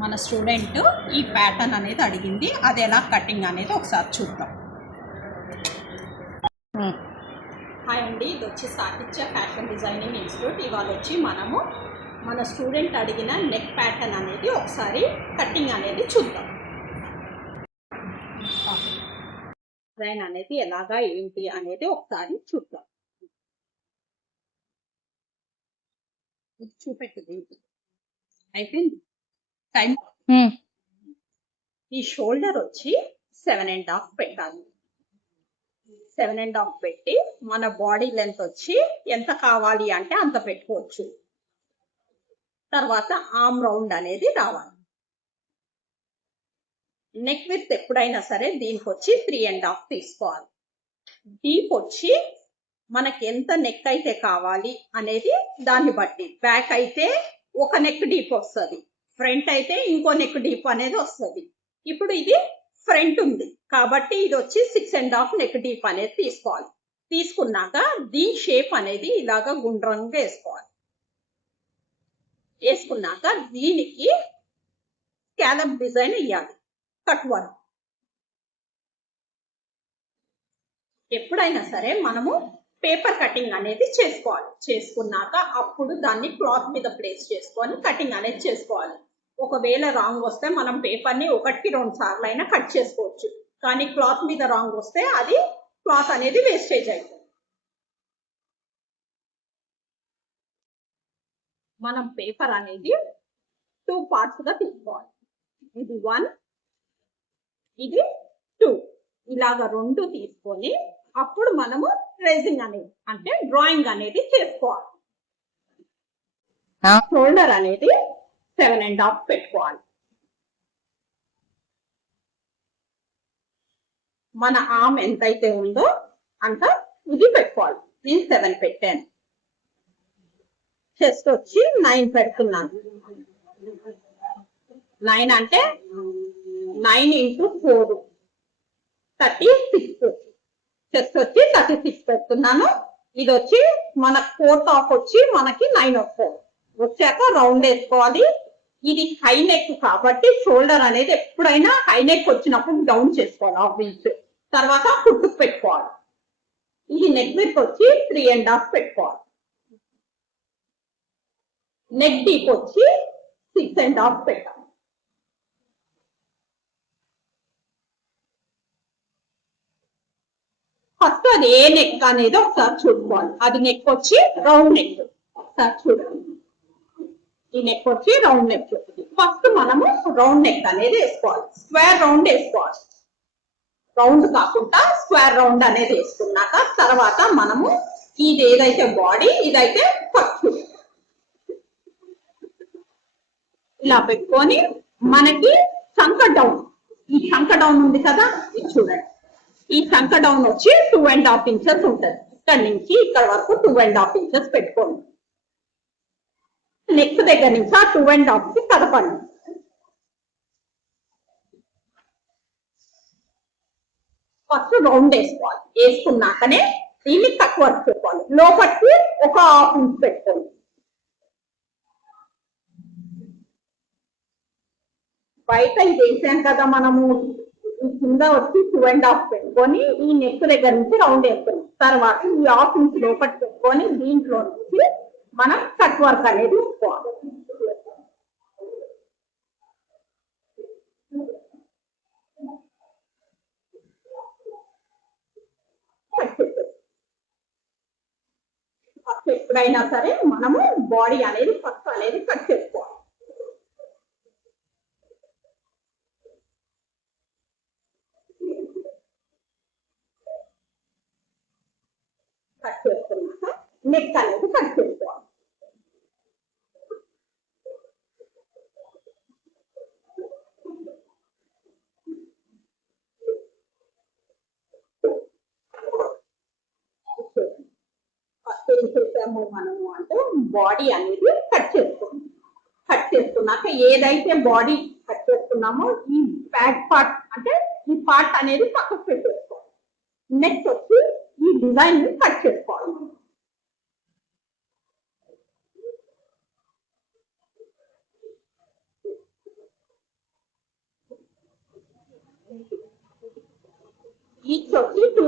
మన స్టూడెంట్ ఈ ప్యాటర్న్ అనేది అడిగింది, అది ఎలా కటింగ్ అనేది ఒకసారి చూద్దాం. హాయ్ అండి, ఇది వచ్చి సాహిత్య ఫ్యాషన్ డిజైనింగ్ ఇన్స్టిట్యూట్. ఇవాళ వచ్చి మనము మన స్టూడెంట్ అడిగిన నెక్ ప్యాటర్న్ అనేది ఒకసారి కటింగ్ అనేది చూద్దాం. డిజైన్ అనేది ఎలాగా ఏంటి అనేది ఒకసారి చూద్దాం. చూపెట్టింది అయిపోయింది టైం. ఈ షోల్డర్ వచ్చి 7.5 పెట్టాలి. 7.5 పెట్టి మన బాడీ లెంత్ వచ్చి ఎంత కావాలి అంటే అంత పెట్టుకోవచ్చు. తర్వాత ఆర్మ్ రౌండ్ అనేది రావాలి. నెక్ విత్ ఎప్పుడైనా సరే దీనికి వచ్చి 3.5 తీసుకోవాలి. డీప్ వచ్చి మనకి ఎంత నెక్ అయితే కావాలి అనేది దాన్ని బట్టి, బ్యాక్ అయితే ఒక నెక్ డీప్ వస్తుంది, ఫ్రంట్ అయితే ఇంకో నెక్ డీప్ అనేది వస్తుంది. ఇప్పుడు ఇది ఫ్రంట్ ఉంది కాబట్టి ఇది వచ్చి 6.5 నెక్ డీప్ అనేది తీసుకోవాలి. తీసుకున్నాక దీని షేప్ అనేది ఇలాగా గుండ్రంగా వేసుకోవాలి. వేసుకున్నాక దీనికి స్కాలప్ డిజైన్ ఇవ్వాలి, కట్ వర్క్. ఎప్పుడైనా సరే మనము పేపర్ కటింగ్ అనేది చేసుకోవాలి. చేసుకున్నాక అప్పుడు దాన్ని క్లాత్ మీద ప్లేస్ చేసుకొని కటింగ్ అనేది చేసుకోవాలి. ఒకవేళ రాంగ్ వస్తే మనం పేపర్ని 1-2 సార్లు అయినా కట్ చేసుకోవచ్చు. కానీ క్లాత్ మీద రాంగ్ వస్తే అది క్లాత్ అనేది వేస్టేజ్ అవుతుంది. మనం పేపర్ అనేది 2 పార్ట్స్ గా తీసుకోవాలి. ఇది 1, ఇది 2, ఇలాగా 2 తీసుకొని అప్పుడు మనము ట్రేసింగ్ అనేది అంటే డ్రాయింగ్ అనేది చేసుకోవాలి. షోల్డర్ అనేది 7.5 పెట్టుకోవాలి. మన ఆర్మ్ ఎంతైతే ఉందో అంత ఇది పెట్టుకోవాలి. నేను 7 పెట్టాను. చెస్ట్ వచ్చి 9 పెడుతున్నాను. 9 అంటే 9 × 4 36. చెస్ట్ వచ్చి 36 పెడుతున్నాను. ఇది వచ్చి మన 4th హాఫ్ వచ్చి మనకి 9 వస్తుంది. వచ్చాక రౌండ్ వేసుకోవాలి. ఇది హై నెక్ కాబట్టి షోల్డర్ అనేది ఎప్పుడైనా హై నెక్ వచ్చినప్పుడు డౌన్ చేసుకోవాలి. 1/2 ఇంచ్ తర్వాత కుట్టుకు పెట్టుకోవాలి. ఇది నెక్ విడ్త్ వచ్చి 3.5 పెట్టుకోవాలి. నెక్ డీప్ వచ్చి 6.5 పెట్టాలి. ఫస్ట్ అది ఏ నెక్ అనేది ఒకసారి చూసుకోవాలి. అది నెక్ వచ్చి రౌండ్ నెక్. ఒకసారి చూడండి, ఈ నెక్ వచ్చి రౌండ్ నెక్. ఫస్ట్ మనము రౌండ్ నెక్ అనేది వేసుకోవాలి. స్క్వేర్ రౌండ్ వేసుకోవాలి. రౌండ్ కాకుండా స్క్వేర్ రౌండ్ అనేది వేసుకున్నాక తర్వాత మనము ఇది ఏదైతే బాడీ ఇదైతే ఫస్ట్ ఇలా పెట్టుకొని మనకి చంక డౌన్, ఈ చంక డౌన్ ఉంది కదా, ఇది చూడండి. ఈ చంక డౌన్ వచ్చి 2.5 ఇంచెస్ ఉంటుంది. ఇక్కడ నుంచి ఇక్కడ వరకు 2.5 ఇంచెస్ పెట్టుకోండి. నెక్ దగ్గర నుంచి ఆ 2.5కి కదపండి. ఫస్ట్ రౌండ్ వేసుకోవాలి. వేసుకున్నాకనే దీన్ని కట్ వర్క్ పెట్టుకోవాలి. లోపలికి ఒక 1/2 ఇంచ్ పెట్టుకోండి. బయట ఇది వేసాం కదా మనము, ఈ కింద వచ్చి 2.5 పెట్టుకొని ఈ నెక్ దగ్గర నుంచి రౌండ్ వేసుకున్నాం. తర్వాత ఈ 1/2 ఇంచ్ లోపలికి పెట్టుకొని దీంట్లో నుంచి మనం కట్ వర్క్ అనేది వేసుకోవాలి. ఫస్ట్ ఎప్పుడైనా సరే మనము బాడీ అనేది ఫస్ట్ అనేది కట్ చేసుకోవాలి. కట్ చేసుకున్నాక నెక్ అనేది కట్ చేసుకోవాలి. ఫస్ట్ ఏం చేసాము మనము అంటే బాడీ అనేది కట్ చేసుకున్నాం. కట్ చేసుకున్నాక ఏదైతే బాడీ కట్ చేసుకున్నామో ఈ బ్యాక్ పార్ట్ అంటే ఈ పార్ట్ అనేది పక్కకు పెట్టేసుకోవాలి. నెక్స్ట్ వచ్చి ఈ డిజైన్ కట్ చేసుకోవాలి.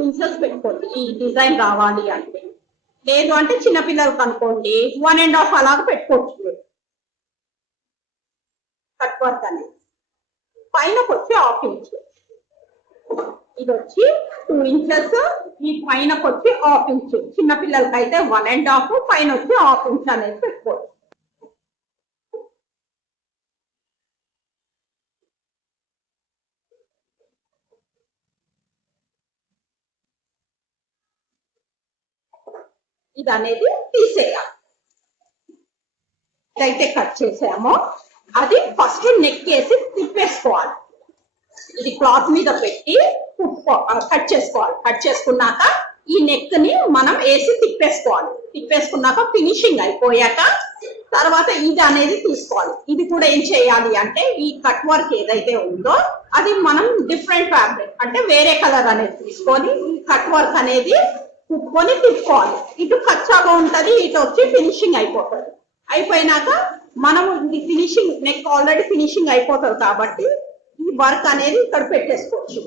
ఇంచెస్ పెట్టుకోండి ఈ డిజైన్ రావాలి అంటే. లేదు అంటే చిన్నపిల్లలకు అనుకోండి 1.5 అలాగ పెట్టుకోవచ్చు. కట్ వర్క్ అనేది పైనకి వచ్చి 1/2 ఇంచ్, ఇది వచ్చి 2 ఇంచెస్, ఈ పైనకి వచ్చి 1/2 ఇంచ్. చిన్నపిల్లలకి అయితే 1.5, పైన వచ్చి 1/2 ఇంచ్ అనేది పెట్టుకోవచ్చు. ఇది అనేది తీసేయాలి. ఇదైతే కట్ చేసామో అది ఫస్ట్ నెక్ వేసి తిప్పేసుకోవాలి. ఇది క్లాత్ మీద పెట్టి కట్ చేసుకోవాలి. కట్ చేసుకున్నాక ఈ నెక్ ని మనం వేసి తిప్పేసుకోవాలి. తిప్పేసుకున్నాక ఫినిషింగ్ అయిపోయాక తర్వాత ఇది అనేది తీసుకోవాలి. ఇది కూడా ఏం చేయాలి అంటే ఈ కట్ వర్క్ ఏదైతే ఉందో అది మనం డిఫరెంట్ ఫ్యాబ్రిక్ అంటే వేరే కలర్ అనేది తీసుకొని ఈ కట్ వర్క్ అనేది కుట్టుకొని తిప్పుకోవాలి. ఇటు కచ్చాగా ఉంటది, ఇటు వచ్చి ఫినిషింగ్ అయిపోతుంది. అయిపోయినాక మనము ఇది ఫినిషింగ్ నెక్ ఆల్రెడీ ఫినిషింగ్ అయిపోతుంది కాబట్టి ఈ వర్క్ అనేది ఇక్కడ పెట్టేసుకోవచ్చు.